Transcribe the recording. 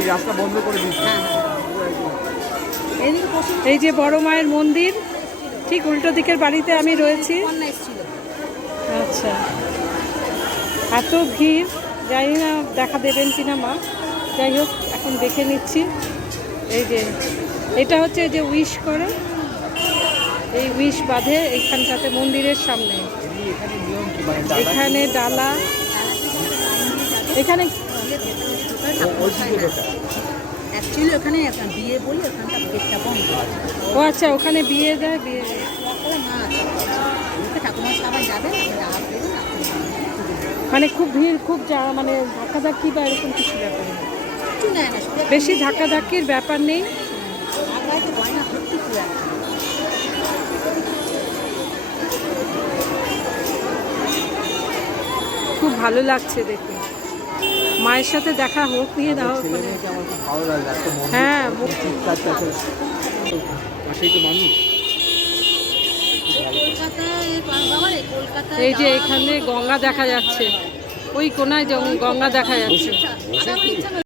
এই রাস্তা বন্ধ করে দিচ্ছে। এই যে বড় মায়ের মন্দির, ঠিক উল্টো দিকের বাড়িতে আমি রয়েছি। আচ্ছা, এত ভিড়, জানি না দেখা দেবেন কিনা মা। যাই হোক, এখন দেখে নিচ্ছি। এই যে এটা হচ্ছে যে উইশ করে, এই উইশ বাঁধে এইখানটাতে মন্দিরের সামনে। এখানে ডালা, এখানে অ্যাকচুয়ালি ওখানে বিয়ে বলে ওখানটা গেটটা বন্ধ। ও আচ্ছা, ওখানে বিয়ে দেয়, বিয়ে ঠাকুমার সবাই যাবে, মানে খুব ভিড়, খুব মানে ধাক্কাধাক্কি বা এরকম কিছু ব্যাপার নেই, বেশি ধাক্কাধাক্কির ব্যাপার নেই। খুব ভালো লাগছে দেখে, মায়ের সাথে দেখা হোক নিয়ে দেওয়া হোক। হ্যাঁ, এই যে এখানে গঙ্গা দেখা যাচ্ছে, ওই কোনায় গঙ্গা দেখা যাচ্ছে।